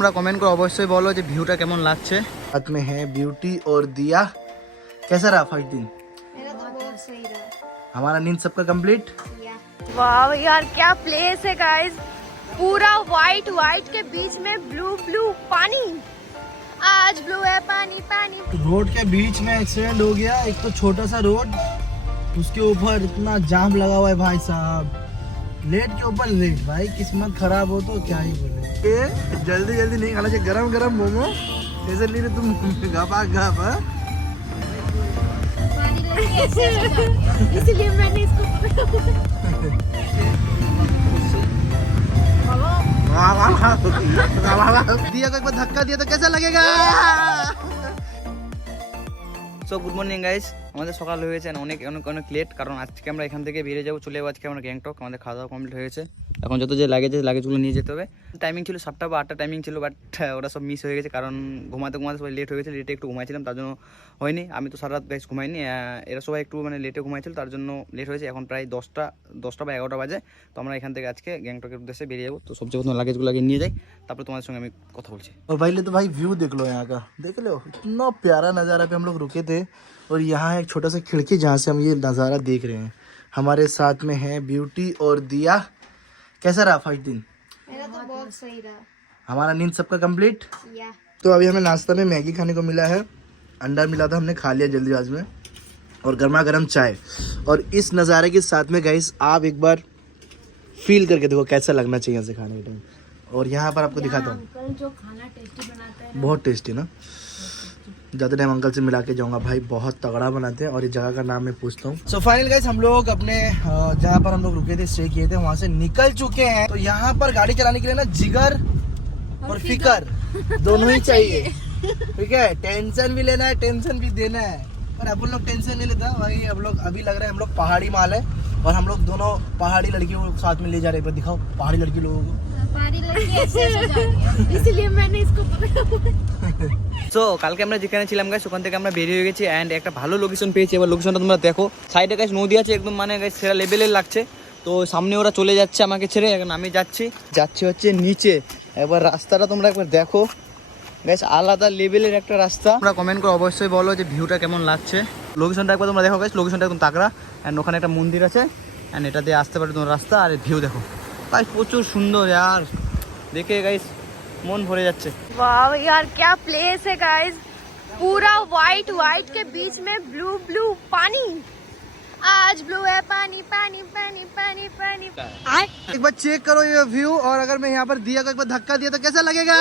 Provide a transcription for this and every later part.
তোমরা কমেন্ট করে অবশ্যই বলো যে ভিউটা কেমন লাগছে। साथ में है ब्यूटी और दिया। कैसा रहा 5 दिन? मेरा तो बहुत सही रहा। हमारा नींद सबका कंप्लीट। वाह यार क्या प्लेस है गाइस, पूरा व्हाइट व्हाइट के बीच में ब्लू ब्लू पानी। आज ब्लू है पानी पानी। रोड के बीच में एक्सीडेंट हो गया। एक तो छोटा सा रोड, उसके ऊपर इतना जाम लगा हुआ है भाई साहब। लेट के ऊपर लेट, भाई किस्मत खराब हो तो क्या ही बोले। ये जल्दी जल्दी नहीं खाना चाहिए, गरम गरम मोमो ऐसे नहीं तुम घपा घप। पानी लगी ऐसे ऐसे जाती है। इसलिए मैंने इसको दिया को एक बार धक्का दिया तो कैसा लगेगा? সো গুড মর্নিং গাইস, আমাদের সকাল হয়ে গেছে অনেক অনেক অনেক লেট, কারণ আজকে আমরা এখান থেকে বেরিয়ে যাবো, চলে যাবো আজকে আমরা গ্যাংটক। আমাদের খাওয়া দাওয়া কমপ্লিট হয়ে গেছে, এখন যত যে লাগেজগুলো নিয়ে যেতে হবে। টাইমিং ছিল 7টা বা 8টা টাইমিং ছিল, বাট ওরা সব মিস হয়ে গেছে, কারণ ঘুমাতে সবাই লেট হয়ে গেছে। লেটে একটু ঘুমাইছিলাম, তার জন্য হয়নি। আমি তো সারা রাত গাইস ঘুমাইনি, এরা সবাই একটু মানে লেটে ঘুমাইছিল, তার জন্য লেট হয়েছে। এখন প্রায় 10টা বা 11টা বাজে। তো আমরা এখান থেকে আজকে গ্যাংটকের উদ্দেশ্যে বেরিয়ে যাবো। তো সবচেয়ে প্রথম লাগেজগুলো আগে নিয়ে যাই, তারপর তোমাদের সঙ্গে আমি কথা বলছি। और भाई ले तो भाई व्यू देख लो यहाँ का, देख लो इतना प्यारा नज़ारा पे हम लोग रुके थे। और यहाँ एक छोटा सा खिड़की जहाँ से हम ये नज़ारा देख रहे हैं। हमारे साथ में है ब्यूटी और दिया। कैसा रहा 5 दिन? मेरा तो बहुत सही रहा। हमारा नींद सबका कंप्लीट। या तो अभी हमें नाश्ता में मैगी खाने को मिला है, अंडा मिला था, हमने खा लिया जल्दीबाज में, और गर्मा गर्म चाय। और इस नज़ारे के साथ में गाइस आप एक बार फील करके देखो कैसा लगना चाहिए ऐसे खाने के टाइम। और यहाँ पर आपको दिखाता हूँ, अंकल जो खाना टेस्टी बनाते हैं बहुत टेस्टी ना। ज़्यादा टाइम अंकल से मिला के जाऊँगा, भाई बहुत तगड़ा बनाते हैं। और इस जगह का नाम मैं पूछता हूँ। सो फाइनल गाइस हम लोग अपने जहाँ पर हम लोग रुके थे, स्टे किए थे, वहाँ से निकल चुके हैं। तो यहाँ पर गाड़ी चलाने के लिए ना जिगर और फिकर दोनों ही चाहिए, ठीक है। टेंशन भी लेना है, टेंशन भी देना है। पर अब लोग टेंशन नहीं लेता भाई, अब लोग अभी लग रहा है हम लोग पहाड़ी माल है। और हम लोग दोनों पहाड़ी लड़कियों को साथ में ले जा रहे हैं। दिखाओ पहाड़ी लड़की लोगों को, पानी लगी ऐसे ऐसे जाती है। इसलिए मैंने इसको সো কালকে আমরা যেখানে ছিলাম গাইস, ওখান থেকে আমরা বেরিয়ে হয়ে গেছি, অ্যান্ড একটা ভালো লোকেশন পেয়েছি। এবার লোকেশনটা তোমরা দেখো, সাইডে গাইস নদী আছে, একদম মানে গাইস সেরা লেভেলের লাগছে। তো সামনে ওরা চলে যাচ্ছে আমাকে ছেড়ে, এখন আমি যাচ্ছি হচ্ছে নিচে। একবার রাস্তাটা তোমরা একবার দেখো গাইস, আলাদা লেভেলের একটা রাস্তা। তোমরা কমেন্ট করে অবশ্যই বলো যে ভিউটা কেমন লাগছে। লোকেশনটা একবার তোমরা দেখো গাইস, লোকেশনটা একদম তাগড়া, অ্যান্ড ওখানে একটা মন্দির আছে, অ্যান্ড এটা দিয়ে আসতে পারে তোমার রাস্তা। আর ভিউ দেখো গাইস, প্রচুর সুন্দর यार, দেখে গাইস মন ভরে যাচ্ছে। वाह यार क्या प्लेस है गाइस, पूरा व्हाइट व्हाइट के बीच में ब्लू ब्लू पानी। आज ब्लू है पानी पानी पानी पानी पानी। एक बार चेक करो ये व्यू। और अगर मैं यहाँ पर दिया को एक बार धक्का दिया तो कैसा लगेगा?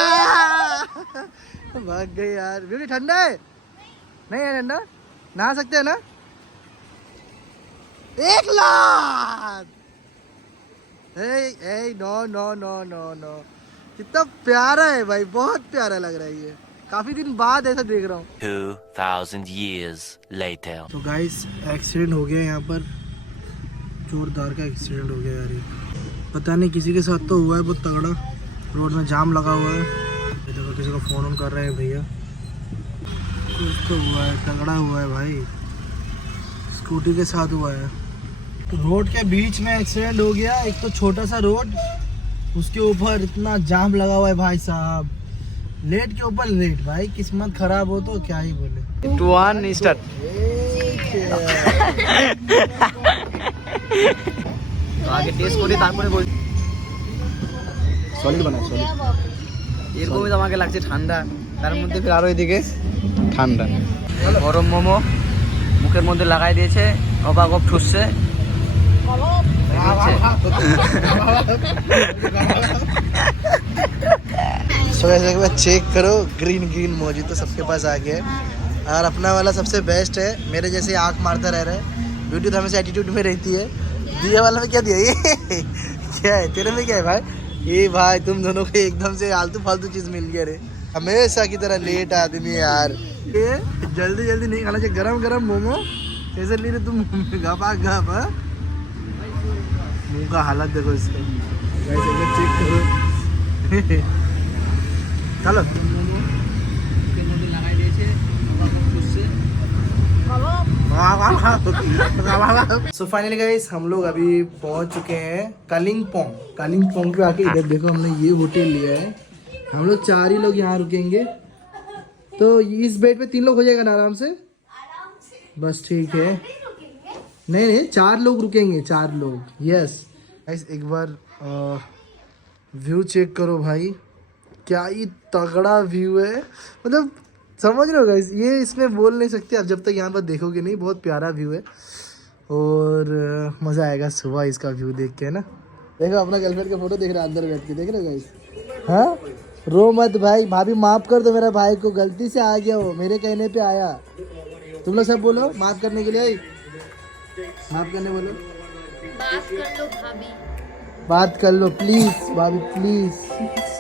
भाग गई यार। ब्यूटी ठंडा है? नहीं है ठंडा? नहा सकते हैं ना? 1 lakh. No no no no no, कितना प्यारा है भाई, बहुत प्यारा लग रहा है ये। काफी दिन बाद ऐसा देख रहा हूँ। 2000 years later. तो गाइस एक्सीडेंट हो गया यहाँ पर, जोरदार का एक्सीडेंट हो गया यार। ये पता नहीं किसी के साथ तो हुआ है, बहुत तगड़ा। रोड में जाम लगा हुआ है, ये देखो किसी को फ़ोन कर रहे हैं भैया। कुछ तो हुआ है, तगड़ा हुआ है भाई, स्कूटी के साथ हुआ है। तो रोड के बीच में एक्सीडेंट हो गया। एक तो छोटा सा रोड, उसके ऊपर इतना जाम लगा हुआ है भाई साहब। लेट के ऊपर लेट, भाई किस्मत खराब हो तो क्या ही बोले। 2 1 स्टार्ट। আগে টেস্ট করি তারপরে বল। सॉलिड बना सॉलिड। এরকমই তো আমাকে লাগছে ঠান্ডা, তার মধ্যে ফির আরো এদিকে ঠান্ডা। গরম মোমো মুখের মধ্যে লাগাই দিয়েছে, অবাগপ ঠুসছে। सो ऐसे एक बार चेक करो, ग्रीन ग्रीन मौजूद तो सबके पास आ गया है। और अपना वाला सबसे बेस्ट है, मेरे जैसे आंख मारता रह रहा है। ब्यूटी तो हमेशा एटीट्यूड में रहती है। दिया वाला में क्या दिया ये? क्या है तेरे में, क्या है भाई? ये भाई तुम दोनों को एकदम से आलतू फालतू चीज मिल गया रे, हमेशा की तरह लेट आदमी यार। ये जल्दी जल्दी नहीं खाना चाहिए, गरम गरम मोमो ऐसे नहीं तुम घपा घप। मुंह का हालत देखो इसका, चेक करो। चलो सो फाइनली गाइस हम लोग अभी पहुंच चुके हैं कालिंपोंग। कालिंपोंग पे आके इधर देखो, हमने ये होटल लिया है, हम लोग 4 ही लोग यहाँ रुकेंगे, तो इस बेड पे 3 लोग हो जाएगा ना आराम से? बस ठीक है। नहीं नहीं 4 लोग रुकेंगे, 4 लोग। यस गाइस एक बार व्यू चेक करो भाई, क्या ही तगड़ा व्यू है। मतलब समझ रहे हो गाइस, ये इसमें बोल नहीं सकते आप जब तक यहाँ पर देखोगे नहीं। बहुत प्यारा व्यू है और मज़ा आएगा सुबह इसका व्यू देख के, है ना। देखो अपना गर्लफ्रेंड का फोटो देख रहा है अंदर बैठ के, देख रहे हो गाइस। हाँ रो मत भाई, भाभी माफ़ कर दो मेरा भाई को, गलती से आ गया वो, मेरे कहने पे आया। तुम लोग सब बोलो माफ़ करने के लिए आई, माफ़ करने बोलो। बात कर लो भाभी, बात कर लो प्लीज़ भाभी प्लीज़।